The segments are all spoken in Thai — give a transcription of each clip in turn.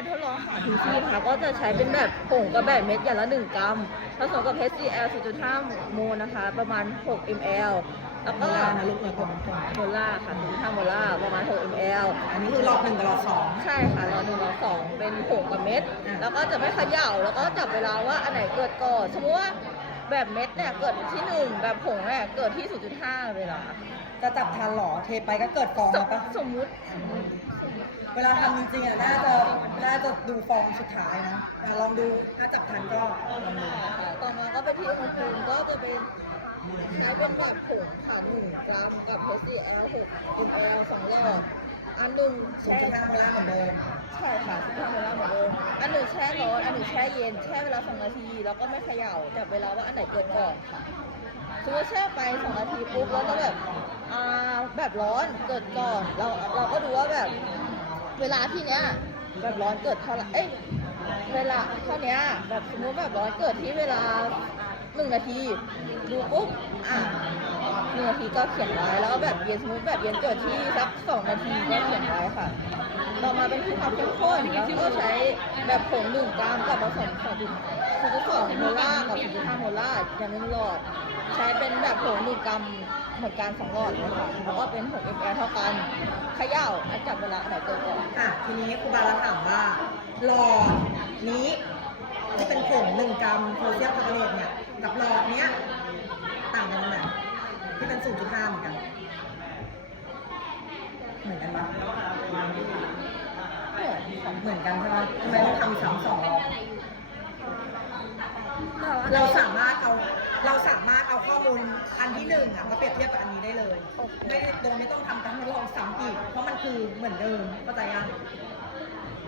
การทดลองของ TC นะคะก็จะใช้เป็นแบบผงกับแบบเม็ดอย่างละ 1 กรัมผสมกับ HCl 4.5โมลนะคะ ประมาณ 6 ml แล้วโมก็ลานะลูกเนี่ยคนคนโมลาร์ค่ะ4.5โมลาร์ประมาณ 6 ml อันนี้คือหลอดหนึ่งกับหลอดสองใช่ค่ะรอหนึ่งรอสองเป็นผงกับเม็ดอะแล้วก็จะไม่เขย่าแล้วก็จับเวลาว่าอันไหนเกิดก่อนสมมติว่าแบบเม็ดเนี่ยเกิดที่หนึ่งแบบผงเนี่ยเกิดที่ 0.5 เวลา จะจับทันเหรอเทไปก็เกิดฟองสมามปะสมมุติสมมุติ เวลาทำจริงๆอะน่าจะน่าจะดูฟองสุดท้ายนะอะลองดูถ้าจับทันก็ลองดูค่ะต่อมาก็ไปที่อุณหภูมิก็จะเป็นใช้เป็นแบบผงค่ะ1กรัมกับ HCl 6 ml สองหลอดอันหนึ่งสูงแช่จะทางโมลาเหมือนเดิมใช่ค่ะ15โมลาเหมือนเดิมอันหนึ่งแช่ร้อนอันหนึ่งแช่เย็นแช่เวลา2นาทีแล้วก็ไม่เขย่าจับเวลาว่าอันไหนเกิดก่อนค่ะสมมติแช่ไปสองนาทีปุ๊บแล้วก็แบบอ่าแบบร้อนเกิดก่อนเราเราก็ดูว่าแบบ เวลาที่เนี้ยแบบร้อนเกิดเท่าไหร่เอ้ยเวลาเท่าเนี้ยแบบสมมติแบบร้อนเกิดที่เวลาหนึ่งนาที ดูปุ๊บอะหนึ่งนาทีก็เขียนไว้แล้วแบบเย็นสมมติแบบเย็นเกิดที่สักสองนาทีก็เขียนไว้ค่ะ ต่อมาเป็นที่ความเข้มข้นแล้วก็ใช้แบบผงหนึ่งกรัมกับผสมสองจุดสองจุดสองโมลาร์กับสี่จุดห้าโมลาร์อย่างหนึ่งหลอดใช้เป็นแบบผงหนึ่งกรัมเหมือนกันสองหลอดเลยค่ะแล้วก็เป็นผง ml เท่ากันเขย่าอันจับเวลาอันไหนเกินก่อนอะทีนี้ครูบาเราถามว่าหลอดนี้ที่เป็นผงหนึ่งกรัมโพแทสเซียมคาร์บอเนตเนี่ยกับหลอดเนี้ยต่างกันตรงไหนที่เป็น0.5เหมือนกัน เหมือนกันปะเหมือนค่ะเหมือนกันใช่ไหมทำไมต้องทำซ้ำสองรอบแต่ว่า เราสามารถเอาเราสามารถเอาข้อมูลอันที่หนึ่งอะมาเปรียบเทียบกับอันนี้ได้เลย ไม่ได้โดยไม่ต้องทำการทดลองซ้ำอีกเพราะมันคือเหมือนเดิมเข้าใจยัง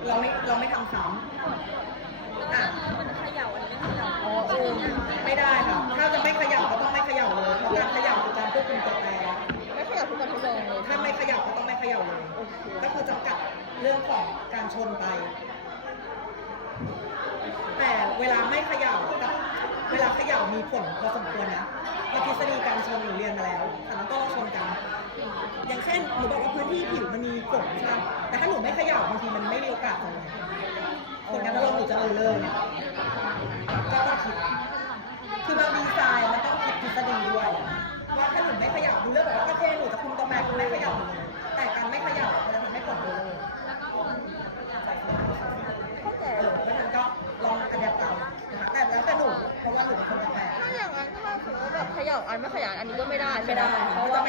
เราไม่เราไม่ทำซ้ำอะมันเขย่าอันนี้ไม่เขย่าอ๋อเออไม่ได้ค่ะถ้าจะไม่เขย่าก็ต้องไม่เขย่าเลยเพราะการเขย่าคือการควบคุมตัวแปรไม่เขย่าทุกการทดลองเลยถ้าไม่เขย่าก็ต้องไม่เขย่าเลยโอเคก็คือจำกัดเรื่องของการชนไป แต่เวลาไม่เขย่ากับ เวลาเขย่ามีผลพอสมควรนะในทฤษฎีการชนหนูเรียนมาแล้วแต่มันก็ต้องชนกัน อย่างเช่นหนูบอกว่าพื้นที่ผิวมันมีผลใช่ไหมแต่ถ้าหนูไม่เขย่าบางทีมันไม่มีโอกาสเลยผลการทดลองหนูจะเลยเลย เพราะว่าหลุมเแตก ถ้าอย่างนั้นถ้าสมมติแบบขยับอันไม่ขยันอันนี้ก็ไม่ได้ไม่ได้เพราะว่า